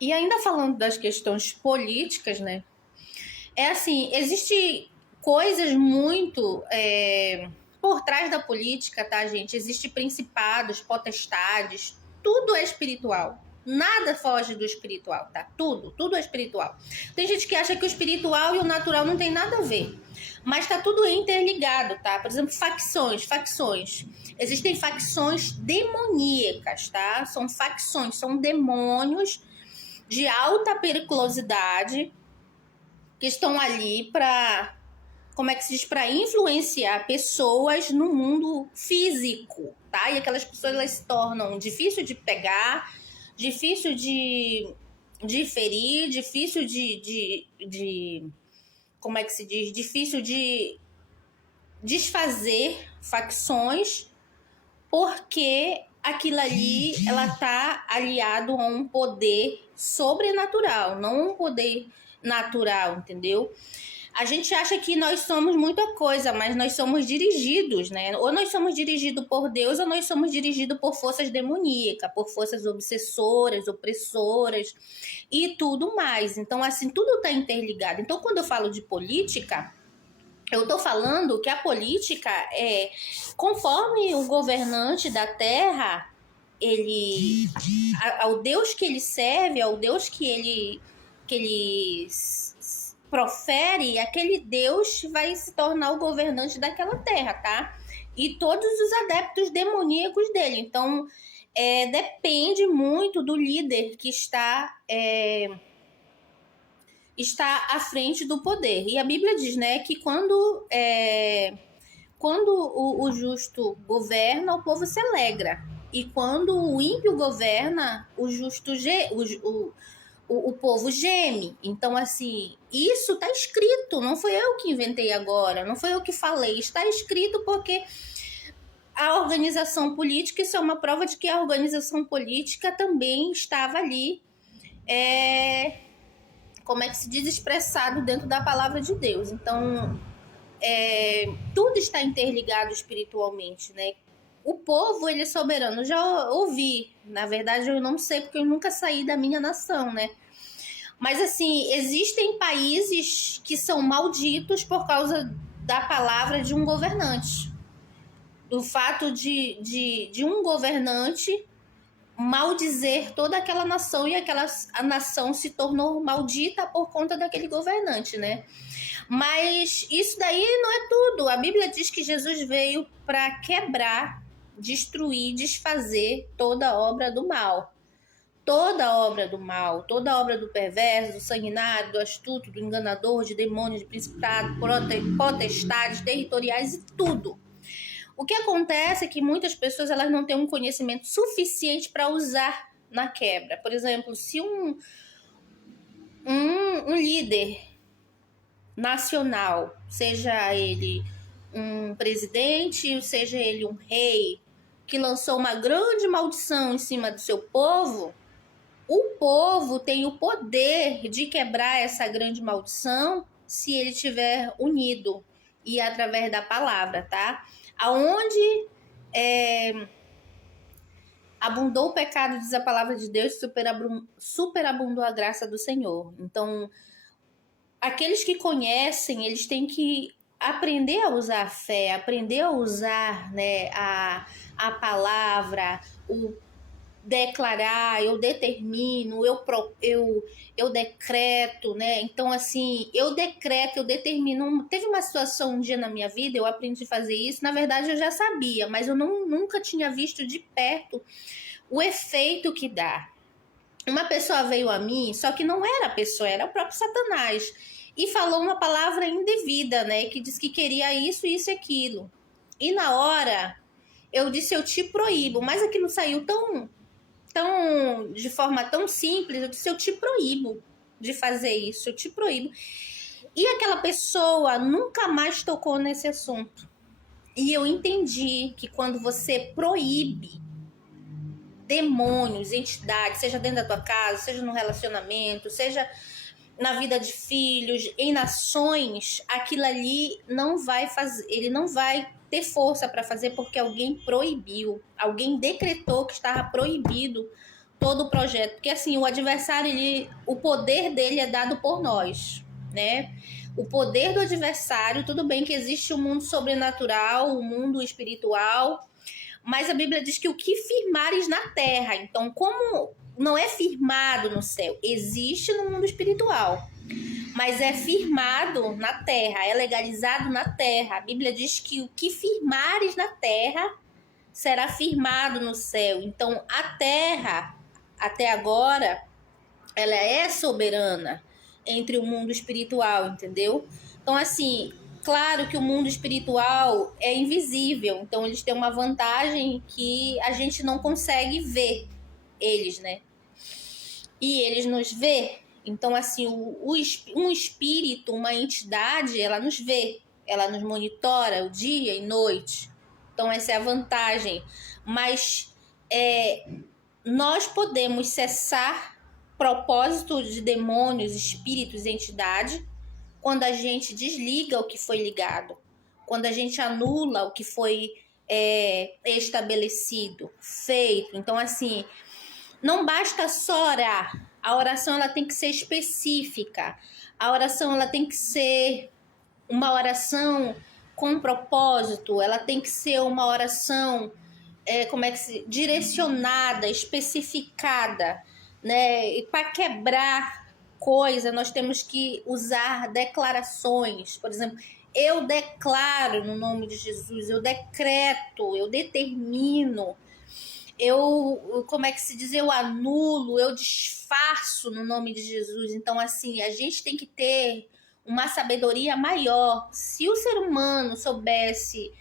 E ainda falando das questões políticas, né? É assim, existe coisas muito por trás da política, tá, gente? Existe principados, potestades, tudo é espiritual. Nada foge do espiritual, tá? Tudo é espiritual. Tem gente que acha que o espiritual e o natural não tem nada a ver. Mas tá tudo interligado, tá? Por exemplo, facções. Existem facções demoníacas, tá? São facções, são demônios de alta periculosidade que estão ali para, como é que se diz, para influenciar pessoas no mundo físico, tá? E aquelas pessoas elas se tornam difícil de pegar, difícil de ferir, difícil de como é que se diz, difícil de desfazer facções, porque aquilo ali ela tá aliado a um poder sobrenatural, não um poder natural, entendeu? A gente acha que nós somos muita coisa, mas nós somos dirigidos, né? Ou nós somos dirigidos por Deus, ou nós somos dirigidos por forças demoníacas, por forças obsessoras, opressoras e tudo mais. Então, assim, tudo está interligado. Então, quando eu falo de política, eu estou falando que a política é conforme o governante da terra, ele, ao Deus que ele serve, ao Deus que ele profere, aquele Deus vai se tornar o governante daquela terra, tá? E todos os adeptos demoníacos dele. Então, depende muito do líder que está à frente do poder. E a Bíblia diz, né, que quando o justo governa, o povo se alegra. E quando o ímpio governa, o povo geme. Então, assim, isso está escrito. Não foi eu que inventei agora, não foi eu que falei. Está escrito porque a organização política, isso é uma prova de que a organização política também estava ali, como é que se diz, expressado dentro da palavra de Deus. Então, tudo está interligado espiritualmente, né? O povo, ele é soberano. Já ouvi, na verdade eu não sei porque eu nunca saí da minha nação, né? Mas assim, existem países que são malditos por causa da palavra de um governante. Do fato de um governante maldizer toda aquela nação e a nação se tornou maldita por conta daquele governante, né? Mas isso daí não é tudo. A Bíblia diz que Jesus veio para quebrar, destruir, desfazer toda obra do mal. Toda obra do mal, toda obra do perverso, do sanguinário, do astuto, do enganador, de demônios, de principado, potestades, territoriais e tudo. O que acontece é que muitas pessoas elas não têm um conhecimento suficiente para usar na quebra. Por exemplo, se um líder nacional, seja ele um presidente, seja ele um rei, que lançou uma grande maldição em cima do seu povo, o povo tem o poder de quebrar essa grande maldição se ele estiver unido e através da palavra, tá? Aonde abundou o pecado, diz a palavra de Deus, superabundou a graça do Senhor. Então, aqueles que conhecem, eles têm que aprender a usar a fé, aprender a usar, né, a palavra, o declarar, eu determino, eu decreto, né? Então, assim, eu decreto, eu determino. Teve uma situação um dia na minha vida, eu aprendi a fazer isso. Na verdade, eu já sabia, mas eu nunca tinha visto de perto o efeito que dá. Uma pessoa veio a mim, só que não era a pessoa, era o próprio Satanás, e falou uma palavra indevida, né? Que disse que queria isso, isso e aquilo. E na hora, eu disse, eu te proíbo, mas aquilo saiu de forma tão simples, eu disse, eu te proíbo de fazer isso, eu te proíbo. E aquela pessoa nunca mais tocou nesse assunto. E eu entendi que quando você proíbe demônios, entidades, seja dentro da tua casa, seja no relacionamento, seja na vida de filhos, em nações, aquilo ali não vai fazer, ele não vai ter força para fazer porque alguém proibiu, alguém decretou que estava proibido todo o projeto. Porque assim, o adversário, o poder dele é dado por nós, né? O poder do adversário, tudo bem que existe o mundo sobrenatural, o mundo espiritual, mas a Bíblia diz que o que firmares na terra, então como não é firmado no céu, existe no mundo espiritual, mas é firmado na terra, é legalizado na terra. A Bíblia diz que o que firmares na terra será firmado no céu. Então a terra, até agora, ela é soberana entre o mundo espiritual, entendeu? Então, assim, claro que o mundo espiritual é invisível, então eles têm uma vantagem que a gente não consegue ver eles, né? E eles nos vê. Então, assim, um espírito, uma entidade, ela nos vê, ela nos monitora o dia e noite. Então, essa é a vantagem. Mas nós podemos cessar propósito de demônios, espíritos, entidade, quando a gente desliga o que foi ligado, quando a gente anula o que foi estabelecido, feito. Então, assim, não basta só orar. A oração ela tem que ser específica. A oração ela tem que ser uma oração com propósito. Ela tem que ser uma oração direcionada, especificada, né? E para quebrar coisa, nós temos que usar declarações. Por exemplo, eu declaro no nome de Jesus, eu decreto, eu determino, como é que se diz? Eu anulo, eu desfaço no nome de Jesus. Então, assim, a gente tem que ter uma sabedoria maior. Se o ser humano soubesse